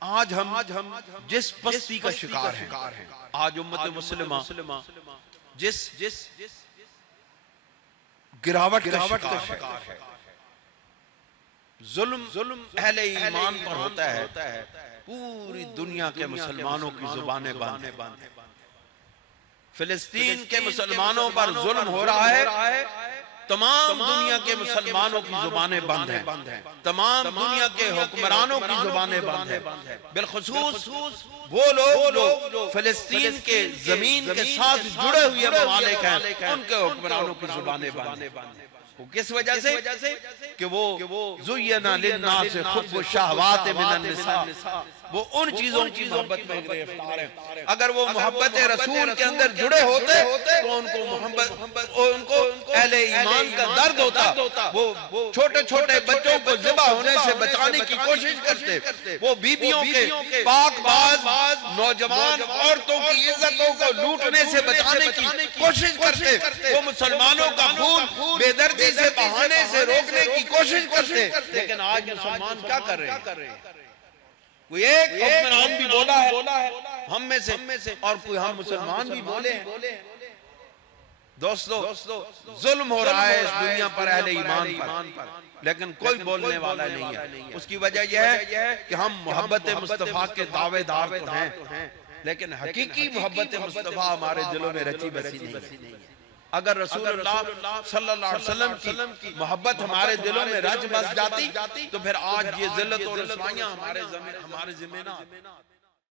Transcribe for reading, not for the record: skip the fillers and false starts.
آج ہم جس پستی کا شکار ہیں، آج امت مسلمہ جس گراوٹ کا شکار ہے، ظلم اہل ایمان پر ہوتا ہے، پوری دنیا کے مسلمانوں کی زبانیں بند ہیں۔ فلسطین کے مسلمانوں پر ظلم ہو رہا ہے، تمام دنیا کے مسلمانوں کی زبانیں بند ہیں، تمام دنیا کے حکمرانوں کی زبانیں بند ہیں، بالخصوص وہ لوگ جو فلسطین کے زمین کے ساتھ جڑے ہوئے ممالک ہیں، ان کے حکمرانوں کی زبانیں بند ہیں۔ کس وجہ سے کہ وہ زُیّنَ لِلنَّاسِ حُبُّ الشَّهَوَاتِ مِنَ النِّسَاءِ، وہ ان چیزوں کی محبت میں گرفتار ہیں۔ اگر وہ محبت رسول کے اندر جڑے ہوتے تو ان کو اہل ایمان کا درد ہوتا، وہ چھوٹے چھوٹے بچوں کو ذبح ہونے سے بچانے کی کوشش کرتے، وہ بیویوں کے پاک باز نوجوان عورتوں کی عزتوں کو لوٹنے سے بچانے کی کوشش کرتے، وہ مسلمانوں کا خون بے دردی سے بہانے سے روکنے کی کوشش کرتے۔ لیکن آج مسلمان کیا کر رہے ہیں؟ کوئی ایک حکمران بھی بولا ہے ہم میں سے، اور کوئی ہم مسلمان بھی بولے ہیں۔ دوستو، ظلم ہو رہا ہے اس دنیا پر اہل ایمان پر، لیکن کوئی بولنے والا نہیں ہے۔ اس کی وجہ یہ ہے کہ ہم محبت مصطفیٰ کے دعوے دار تو ہیں، لیکن حقیقی محبت مصطفیٰ ہمارے دلوں میں رچی بسی نہیں ہے۔ اگر رسول اللہ صلی اللہ علیہ وسلم کی محبت ہمارے دلوں میں رچ بس جاتی تو پھر آج یہ ذلت اور رسوائیاں ہمارے ذمہ نہ آتی۔